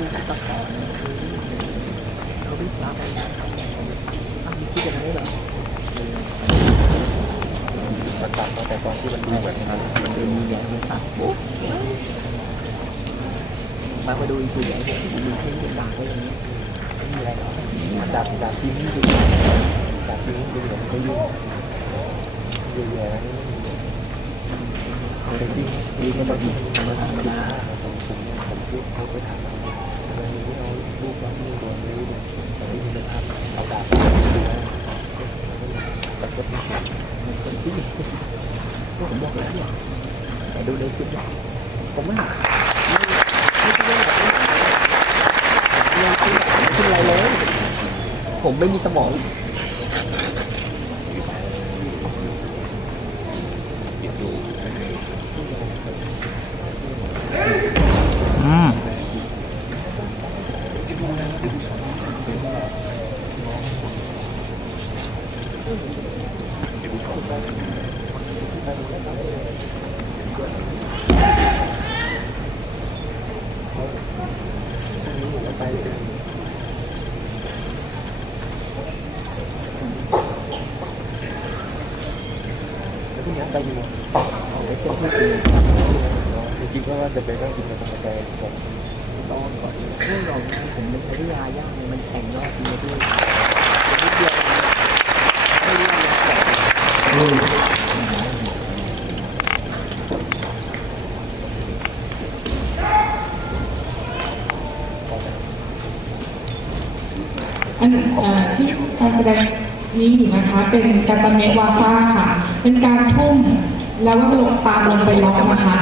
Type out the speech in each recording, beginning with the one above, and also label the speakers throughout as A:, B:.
A: มีการตัดต่อเขาไม่ช้าไปอ้าวมีคิดอย่างนั้นได้เหรอ
B: มันตัดมาแต่ตอนที่มันดูเหมือนมัน
A: มันจะมีแรงมันตัดปุ๊บมามาดูอีกทีเดี๋ยวมีให้เห็นดาบไว้อย่างนี้
B: ไม่มีอะไรหรอกมันดับดับจริงดูดับจริงดูเหมือนมันไม่ยุ่งยุ่งแย่นี่
A: เอาจริงๆมีก็แบบธรรมดาธรรมดา
B: ผมผมผมพูดเขาไปถามมันมันมี ดู
A: ในคลิปเนี่ยผมว่าไม่ไม่ใช่เรื่องแบบนี้ยังคิดคิดอะไรเลย ผมไม่มีสมอง
C: อืม
B: ไปถึง แล้วที่นี้ไปอยู่
A: เอาไปเที่ยวที่อื่น
B: จริงๆก็ว่าจะไปนั่งกินกาแฟก่อน
A: ตอนก่อนเรื่องเราผมเป็นพัทยาย่างมันแข่งยอดทีด้วยนิดเดียวไม่รู้อะไร
D: อันเอ่อที่การแสดง นี้อยู่นะคะ เป็นการตาเมะวาซ่าค่ะ เป็นการทุ่มแล้วก็ลงตามลงไปล็อกนะคะ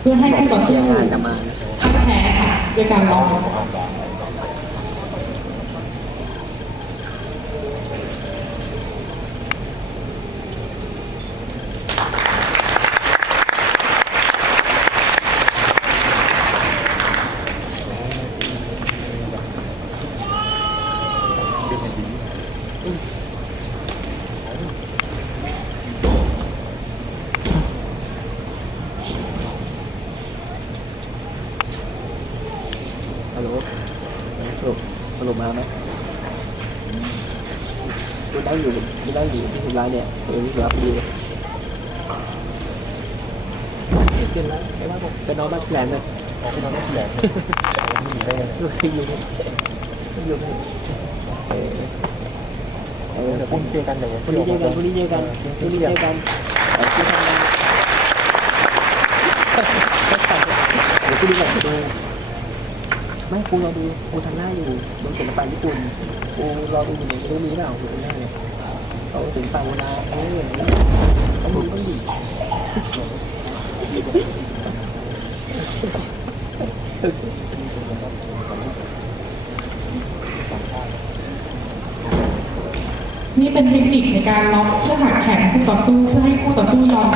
D: เพื่อให้คู่ต่อสู้
A: เดี๋ยวงานจะมา
D: พ่ายแพ้ค่ะด้วยการล็อก
A: Mình đang dùng, mình đang dùng cái hình lại nè Mình gặp gì Cái kia là cái bác cái đó bác làm nè Cái đó bác làm nè Cái gì đây Cái gì đây Polijekan ya. Polijekan, polijekan, polijekan. Aku dengar. ไปนอนบ้านแกลนนะ
B: พอไม่แหลกไม่มีได้ยังไง
A: อยู่อยู่อยู่เออเออ
B: เดี๋ยวพรุ่งนี้เจอกันเดี๋ยว
A: พรุ่งนี้เจอกันพรุ่งนี้เจอกันพรุ่งนี้เจอกันเออที่ทำงานเดี๋ยวกูดูแบบดูไม่กูรอดูกูทำหน้าอยู่บนศิลปะญี่ปุ่นกูรอดูอยู่เนี่ยไม่รู้มีหรือเปล่าอยู่ข้างหน้าเนี่ยเขาถึงปาเวลาเขาอย่างนี้เขามีต้องดี
D: นี่เป็นเทคนิคในการล็อกเพื่อหักแขนคู่ต่อสู้เพื่อให้คู่ต่อสู้ยอม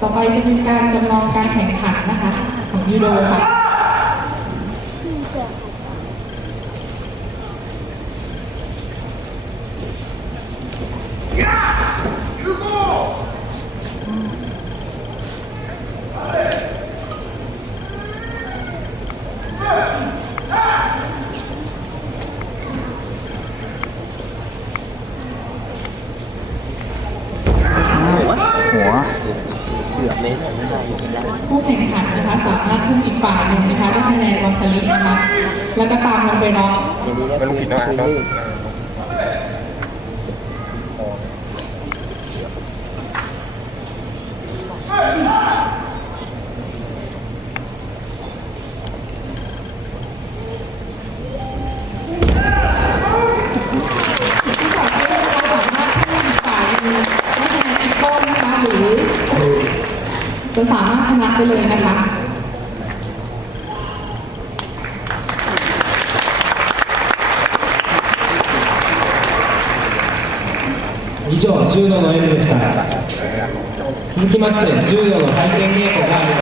D: ต่อไปจะเป็นการจำลองการแข่งขันนะคะของยูโดค่ะ
A: หัว
C: หัว
A: กือบเลยเนี่ยไม่ได้อยู่แล้ว
D: ผู้แข่งขันนะคะสามารถทุ่มอีกฝ่ายหนึ่งนะคะด้วยคะแนนวอลซาลิสนะคะแล้วก็ตามลงไปล็อก
A: อย่างนี้
B: ไม่รู้ผิดนะ
A: คือ
B: ต้อง
A: ลื่น
B: จะสามารถชนะไปเลยนะคะ
C: 以上、柔道の M でした。続きまして、柔道の体験稽古があります。